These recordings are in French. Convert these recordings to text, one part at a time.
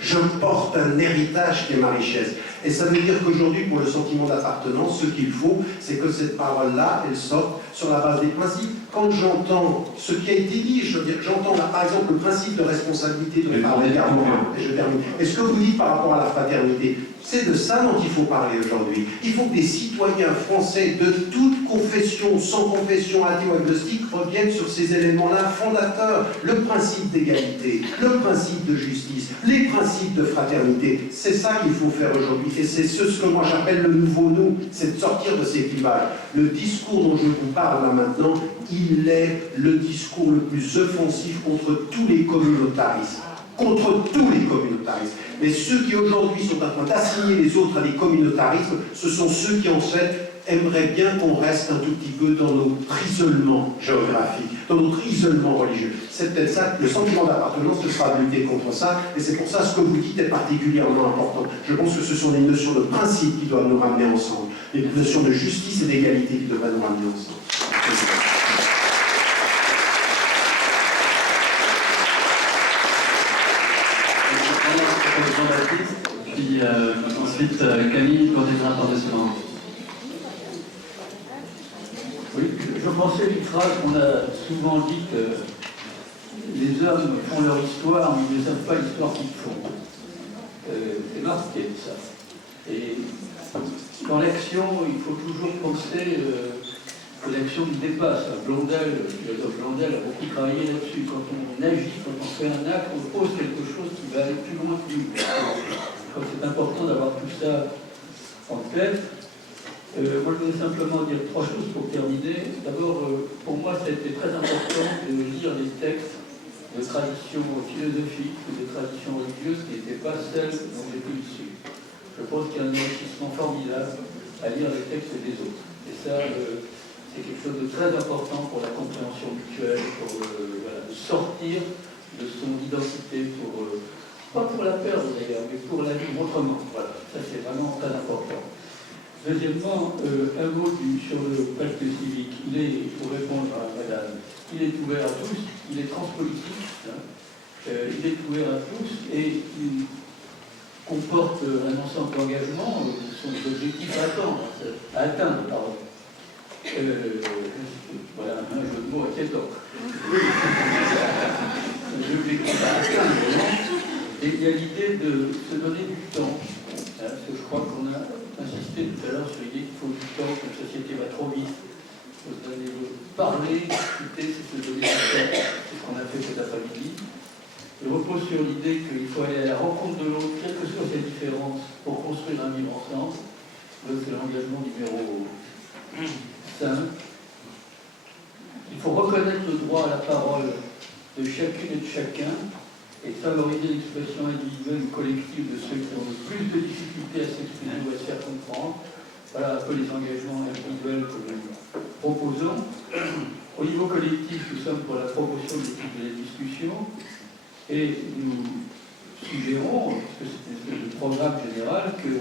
Je porte un héritage qui est ma richesse. Et ça veut dire qu'aujourd'hui, pour le sentiment d'appartenance, ce qu'il faut, c'est que cette parole-là, elle sorte sur la base des principes. Quand j'entends ce qui a été dit, je veux dire, j'entends là, par exemple, le principe de responsabilité de par les gardes, et je termine. Et ce que vous dites par rapport à la fraternité, c'est de ça dont il faut parler aujourd'hui. Il faut que des citoyens français de toute confession, sans confession, athée ou agnostique, reviennent sur ces éléments-là fondateurs. Le principe d'égalité, le principe de justice, les principes de fraternité. C'est ça qu'il faut faire aujourd'hui. Et c'est ce que moi j'appelle le nouveau nous, c'est de sortir de ces clivages. Le discours dont je vous parle là maintenant, il est le discours le plus offensif contre tous les communautarismes. Contre tous les communautarismes. Mais ceux qui aujourd'hui sont en train d'assigner les autres à des communautarismes, ce sont ceux qui en fait aimeraient bien qu'on reste un tout petit peu dans notre isolement géographique, dans notre isolement religieux. C'est peut-être ça, le sentiment d'appartenance, ce sera de lutter contre ça, et c'est pour ça que ce que vous dites est particulièrement important. Je pense que ce sont des notions de principe qui doivent nous ramener ensemble, des notions de justice et d'égalité qui devraient nous ramener ensemble. Jean-Baptiste, puis ensuite Camille, coordinateur international. Oui, je pensais une phrase qu'on a souvent dit que les hommes font leur histoire, mais ils ne savent pas l'histoire qu'ils font. C'est marqué ça. Et dans l'action, il faut toujours penser que l'action nous dépasse. Blondel, philosophe Blondel, a beaucoup travaillé là-dessus. Quand on agit, quand on fait un acte, on pose quelque chose qui va aller plus loin que nous. Je crois que c'est important d'avoir tout ça en tête. Moi, je voulais simplement dire trois choses pour terminer. D'abord, pour moi, c'était très important de lire les textes de tradition philosophique ou de tradition religieuse qui n'étaient pas celles dont j'étais issu. Je pense qu'il y a un enrichissement formidable à lire les textes des autres. Et ça, c'est quelque chose de très important pour la compréhension mutuelle, pour voilà, de sortir de son identité, pas pour la perdre d'ailleurs, mais pour la vivre autrement. Voilà, ça c'est vraiment très important. Deuxièmement, un mot sur le pacte civique. Il est, pour répondre à madame, il est ouvert à tous, il est transpolitique, hein, il est ouvert à tous et il comporte un ensemble d'engagements qui sont des objectifs à atteindre. Pardon. Voilà, un jeu de mots à quel temps. L'objectif à atteindre, et il y a l'idée de se donner du temps. Parce que je crois qu'on a insisté tout à l'heure sur l'idée qu'il faut du temps, que la société va trop vite. Il faut se donner parler, discuter, c'est se donner du temps. C'est ce qu'on a fait cet après-midi. Je repose sur l'idée qu'il faut aller à la rencontre de l'autre, quelles que soient ses différences, pour construire un vivre ensemble. C'est l'engagement numéro 5. Il faut reconnaître le droit à la parole de chacune et de chacun et favoriser l'expression individuelle ou collective de ceux qui ont le plus de difficultés à s'exprimer ou à se faire comprendre. Voilà un peu les engagements individuels que nous proposons. Au niveau collectif, nous sommes pour la promotion de l'éthique de la discussion et nous suggérons, parce que c'est une espèce de programme général, que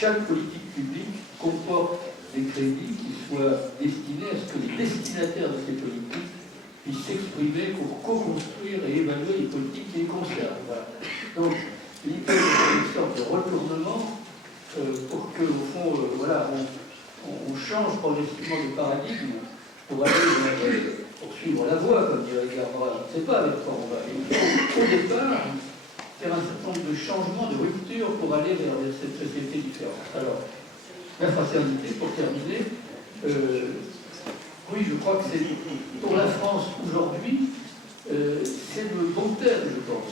chaque politique publique comporte des crédits qui soient destinés à ce que les destinataires de ces politiques puissent s'exprimer pour co-construire et évaluer les politiques qui les concernent. Voilà. Donc, l'idée est une sorte de retournement pour que, au fond, voilà, on change progressivement de paradigme pour aller poursuivre la voie, comme dirait Garbra. On ne sait pas avec quoi on va. Il faut, au départ, faire un certain nombre de changements, de ruptures pour aller vers cette société différente. Alors, la fraternité, pour terminer, oui, je crois que c'est pour la France aujourd'hui, c'est le bon terme, je pense.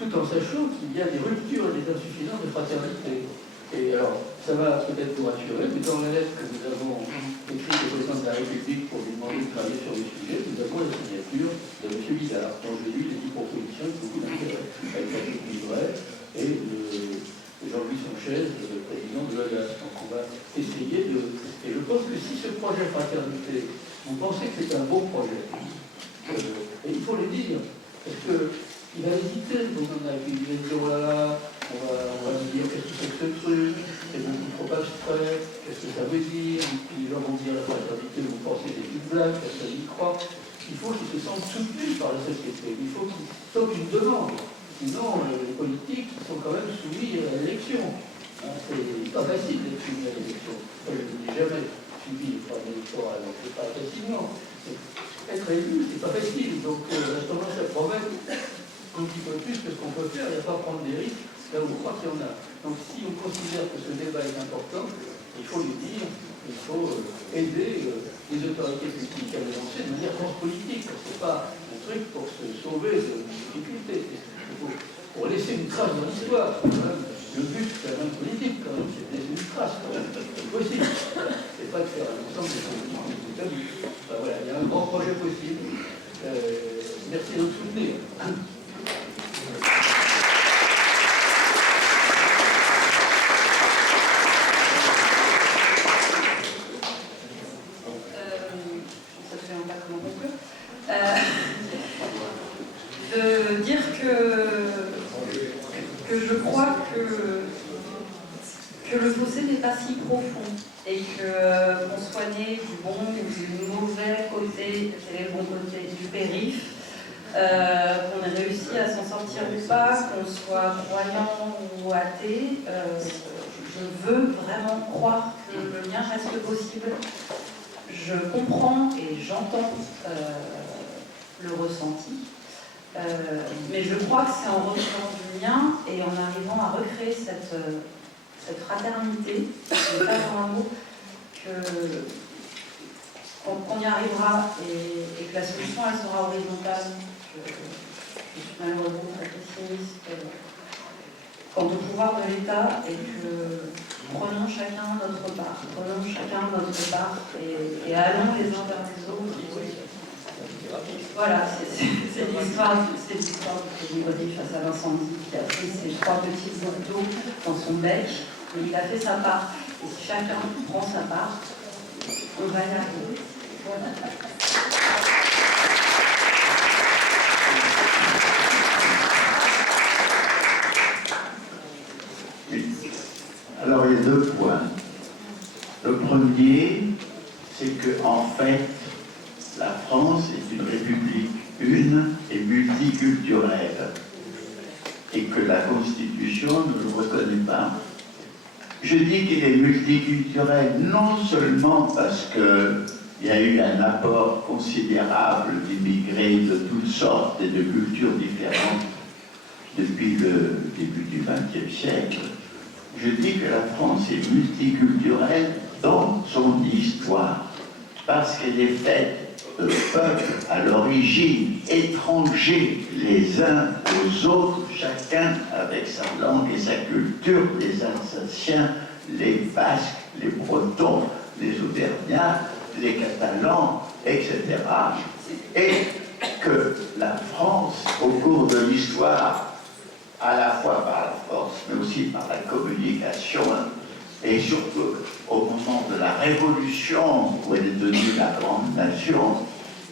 Tout en sachant qu'il y a des ruptures et des insuffisances de fraternité. Et alors, ça va peut-être vous rassurer, mais dans la lettre que nous avons écrite au président de la République pour lui demander de travailler sur le sujet, nous avons la signature de M. Bidard, dont j'ai lu les 10 propositions avec beaucoup d'intérêt, avec Patrick Livret et Jean-Louis Sanchez, le président de l'OEAS. Donc on va essayer de... Et je pense que si ce projet fraternité, vous pensez que c'est un bon projet, et il faut le dire, parce qu'il va hésiter, donc on a il va dire, oh là là, on va lui dire qu'est-ce que c'est que ce truc, c'est beaucoup trop abstrait, qu'est-ce que ça veut dire, et puis les gens vont dire la fraternité, vous pensez des petites blagues, personne n'y croit. Il faut qu'ils se sentent soutenus par la société, il faut qu'il y ait une demande. sinon les politiques sont quand même soumis à l'élection. Hein, c'est pas facile d'être soumis à l'élection. Je ne dis jamais suivi par l'électorat, donc c'est pas facilement. Être élu, c'est pas facile. Donc la tendance à promettre un petit peu plus que ce qu'on peut faire et à ne pas prendre des risques là où on croit qu'il y en a. Donc si on considère que ce débat est important, il faut le dire, il faut aider les autorités publiques à l'avancer de manière transpolitique. Ce n'est pas un truc pour se sauver de difficultés. Pour laisser une trace dans l'histoire. Le but, c'est la même politique, quand même, c'est de laisser une trace. C'est possible. C'est pas de faire un ensemble de politiques établies. Enfin, voilà, il y a un grand projet possible. Merci de nous soutenir. De dire que je crois que le fossé n'est pas si profond et qu'on soit né du bon ou du mauvais côté, quel est le bon côté du périph', qu'on ait réussi à s'en sortir ou pas, qu'on soit croyant ou athée, je veux vraiment croire que le lien reste possible. Je comprends et j'entends le ressenti. Mais je crois que c'est en retirant du lien et en arrivant à recréer cette fraternité, je ne pas dans un mot, qu'on y arrivera et que la solution elle sera horizontale. Je suis malheureusement très pessimiste quant au pouvoir de l'État et que prenons chacun notre part, et allons les uns vers les autres. Voilà, c'est l'histoire du Grigori face à l'incendie qui a pris ses 3 petites gouttes d'eau dans son bec, et il a fait sa part. Et si chacun prend sa part, on va y arriver. Voilà. Alors il y a 2 points. Le premier, c'est que en fait, la France est une république une et multiculturelle et que la Constitution ne le reconnaît pas. Je dis qu'il est multiculturel non seulement parce qu'il y a eu un apport considérable d'immigrés de toutes sortes et de cultures différentes depuis le début du XXe siècle. Je dis que la France est multiculturelle dans son histoire, parce qu'elle est faite de peuples à l'origine étrangers les uns aux autres, chacun avec sa langue et sa culture, les Alsaciens, les Basques, les Bretons, les Auvergnats, les Catalans, etc. Et que la France, au cours de l'histoire, à la fois par la force, mais aussi par la communication, et surtout au moment de la Révolution, où elle est devenue la grande nation,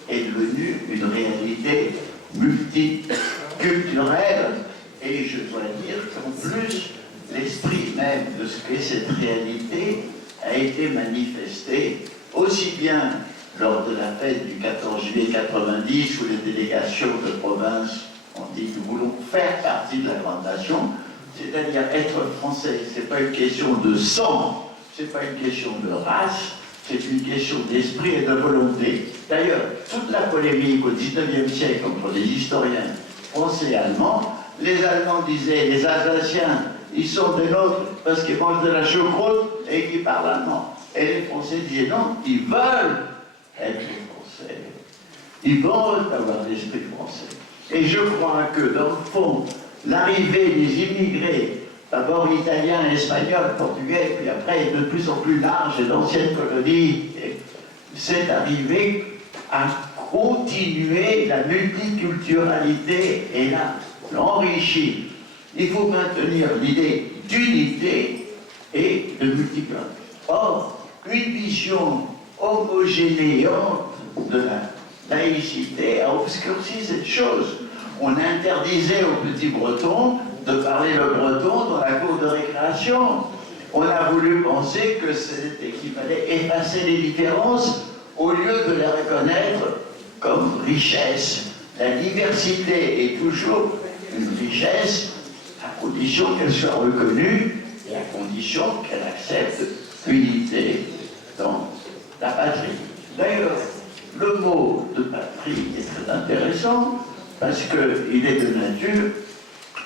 est devenue une réalité multiculturelle. Et je dois dire qu'en plus, l'esprit même de ce qu'est cette réalité a été manifesté aussi bien lors de la fête du 14 juillet 90, où les délégations de province ont dit que nous voulons faire partie de la grande nation, c'est-à-dire être français. Ce n'est pas une question de sang, ce n'est pas une question de race, c'est une question d'esprit et de volonté. D'ailleurs, toute la polémique au XIXe siècle entre les historiens français et allemands, les Allemands disaient, les Alsaciens, ils sont des nôtres parce qu'ils mangent de la choucroute et qu'ils parlent allemand. Et les Français disaient non, ils veulent être français. Ils veulent avoir l'esprit français. Et je crois que, dans le fond, l'arrivée des immigrés, d'abord italiens, espagnols, portugais, puis après de plus en plus large et d'anciennes colonies, c'est arrivé à continuer la multiculturalité et l'enrichir. Il faut maintenir l'idée d'unité et de multiculturalité. Or, une vision homogénéante de la laïcité a obscurci cette chose. On interdisait aux petits Bretons de parler le breton dans la cour de récréation. On a voulu penser que c'était qu'il fallait effacer les différences au lieu de les reconnaître comme richesse. La diversité est toujours une richesse à condition qu'elle soit reconnue et à condition qu'elle accepte l'unité dans la patrie. D'ailleurs, le mot de patrie est très intéressant parce qu'il est de nature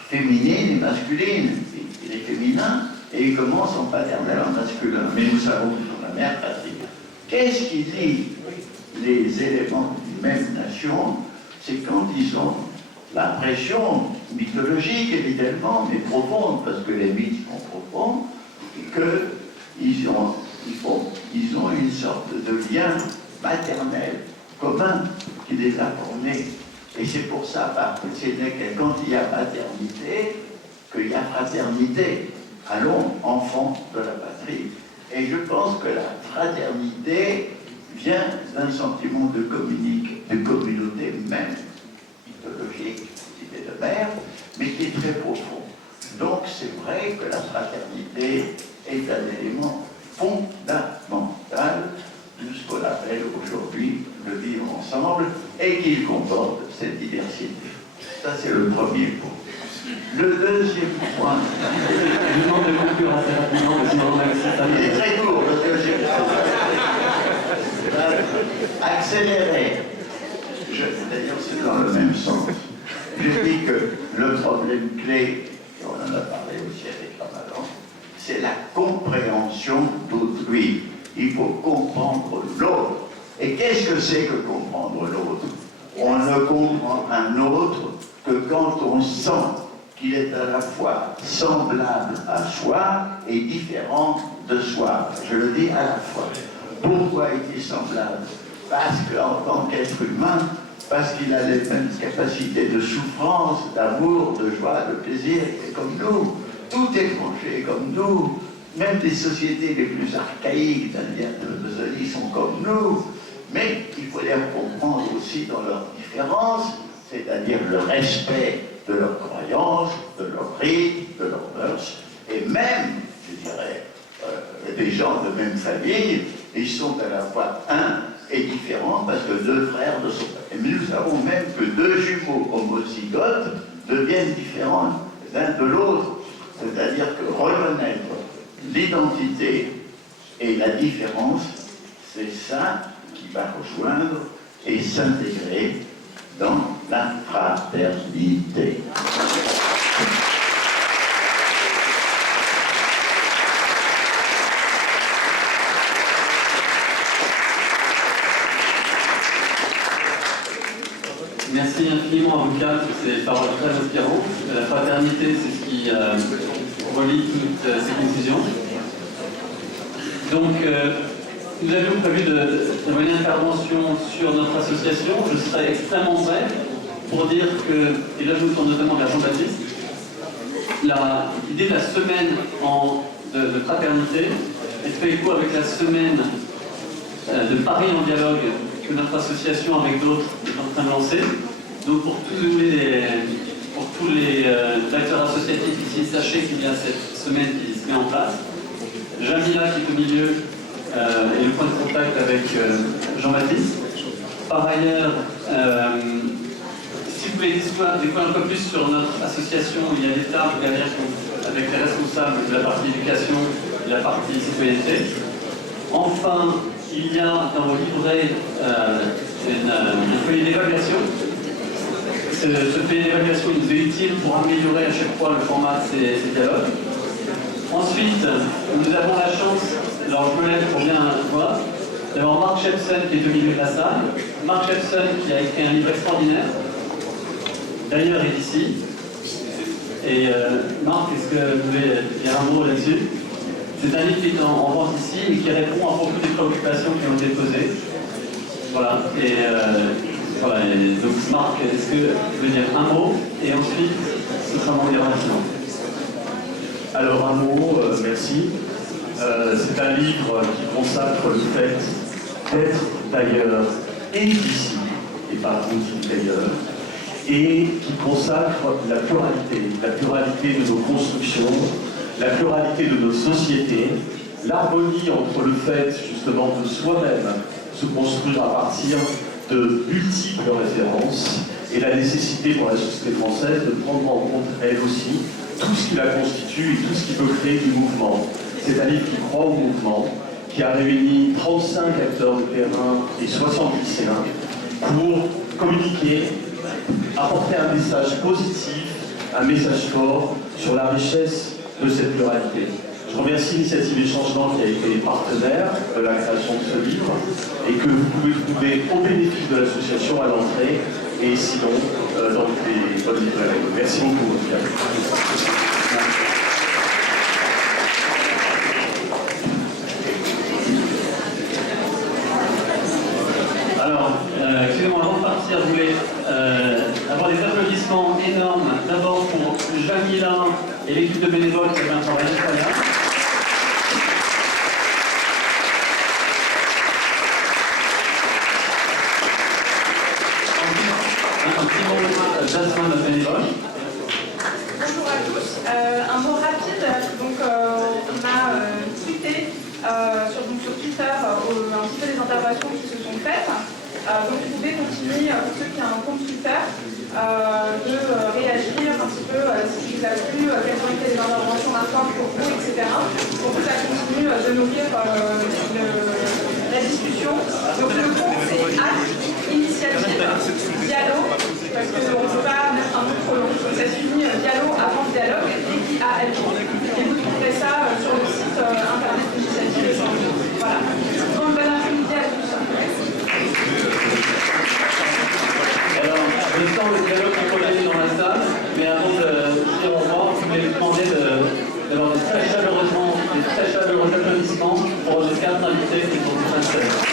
féminine et masculine. Il est féminin et il commence en paternel en masculin. Mais nous savons que sur la mère patrie. Qu'est-ce qui lie les éléments d'une même nation? C'est quand ils ont l'impression mythologique, évidemment, mais profonde, parce que les mythes sont profonds, qu'ils ont une sorte de lien maternel commun qui les a formés. Et c'est pour ça, par Sénèque, quand il y a paternité, qu'il y a fraternité. Allons, enfants de la patrie. Et je pense que la fraternité vient d'un sentiment de communauté même, mythologique, idée de mère, mais qui est très profond. Donc c'est vrai que la fraternité est un élément fondamental de ce qu'on appelle aujourd'hui le vivre ensemble et qu'il comporte cette diversité. Ça c'est le premier point. Le deuxième point... Je vous demande de conclure assez rapidement, mais sinon on a Il est très court, le deuxième point. Accélérer. D'ailleurs, c'est dans le même sens. Je dis que le problème clé, et on en a parlé aussi avec Ramadan, c'est la compréhension d'autrui. Il faut comprendre l'autre. Et qu'est-ce que c'est que comprendre l'autre? On ne comprend un autre que quand on sent qu'il est à la fois semblable à soi et différent de soi. Je le dis à la fois. Pourquoi est-il semblable? Parce qu'en tant qu'être humain, parce qu'il a les mêmes capacités de souffrance, d'amour, de joie, de plaisir, comme nous. Tout étranger comme nous. Même les sociétés les plus archaïques de Zoli sont comme nous. Mais il faut les comprendre aussi dans leurs différences, c'est-à-dire le respect de leurs croyances, de leurs rites, de leurs mœurs, et même, je dirais, des gens de même famille, ils sont à la fois un et différents parce que deux frères ne sont pas. Mais nous savons même que deux jumeaux homozygotes deviennent différents l'un de l'autre, c'est-à-dire que reconnaître l'identité et la différence, c'est ça qui va rejoindre et s'intégrer dans la fraternité. Merci infiniment à vous quatre pour ces paroles très inspirantes. La fraternité, c'est ce qui relie toutes ces conclusions. Donc, nous avions prévu d'avoir une intervention sur notre association. Je serai extrêmement bref pour dire que, et là je me tourne notamment vers Jean-Baptiste, l'idée de la semaine de fraternité est fait écho avec la semaine de Paris en dialogue que notre association avec d'autres est en train de lancer. Donc pour tous les acteurs associatifs ici, sachez qu'il y a cette semaine qui se met en place. Jamila qui est au milieu est le point de contact avec Jean-Baptiste. Par ailleurs, si vous voulez découvrir un peu plus sur notre association, il y a des tables derrière avec les responsables de la partie éducation et la partie citoyenneté. Enfin, il y a dans vos livrets un feuillet d'évaluation. Ce feuillet d'évaluation nous est utile pour améliorer à chaque fois le format de ces dialogues. Ensuite, nous avons la chance, alors je me lève pour bien voir, d'avoir Mark Shepson qui est au milieu de la salle. Mark Shepson qui a écrit un livre extraordinaire, d'ailleurs il est ici. Et Marc, est-ce que vous voulez dire un mot là-dessus? C'est un livre qui est en vente ici et qui répond à beaucoup des préoccupations qui ont été posées. Voilà. Voilà. Et donc Marc, est-ce que vous voulez dire un mot? Et ensuite, ce sera mon direction. Alors un mot, merci. C'est un livre qui consacre le fait d'être d'ailleurs et d'ici, et pas d'ailleurs, et qui consacre la pluralité de nos constructions, la pluralité de nos sociétés, l'harmonie entre le fait justement de soi-même se construire à partir de multiples références et la nécessité pour la société française de prendre en compte, elle aussi, tout ce qui la constitue et tout ce qui peut créer du mouvement. C'est un livre qui croit au mouvement, qui a réuni 35 acteurs de terrain et 70 lycéens pour communiquer, apporter un message positif, un message fort sur la richesse de cette pluralité. Je remercie l'Initiative et Changement qui a été partenaire de la création de ce livre et que vous pouvez trouver au bénéfice de l'association à l'entrée et sinon dans les bonnes librairies. Merci beaucoup. Alors, excusez-moi, avant de partir, je voulais avoir des applaudissements énormes, d'abord pour Jamila et l'équipe de bénévoles qui a fait un travail incroyable. Un petit mot de Jasmine, notre bénévole. Bonjour à tous. Un mot rapide. Donc, on a tweeté sur Twitter un petit peu les interventions qui se sont faites. Donc, vous pouvez continuer, pour ceux qui ont un compte Twitter, de réagir un petit peu si vous a plu, quelles ont été les interventions marquantes pour vous, etc. Pour que ça continue de nourrir la discussion. Donc, le compte, c'est @initiative dialogue, parce qu'on ne peut pas mettre un mot trop long. Donc, ça se finit dialogue avant dialogue, DIALO. Et vous trouverez ça sur le site internet d'initiative et changement. Voilà. Donc, bonne après-midi à tous. Alors, je sens le dialogue qui est dans la salle, mais avant de dire au revoir, je voulais vous demander d'avoir des très chaleureux applaudissements pour nos 4 invités qui sont sur scène.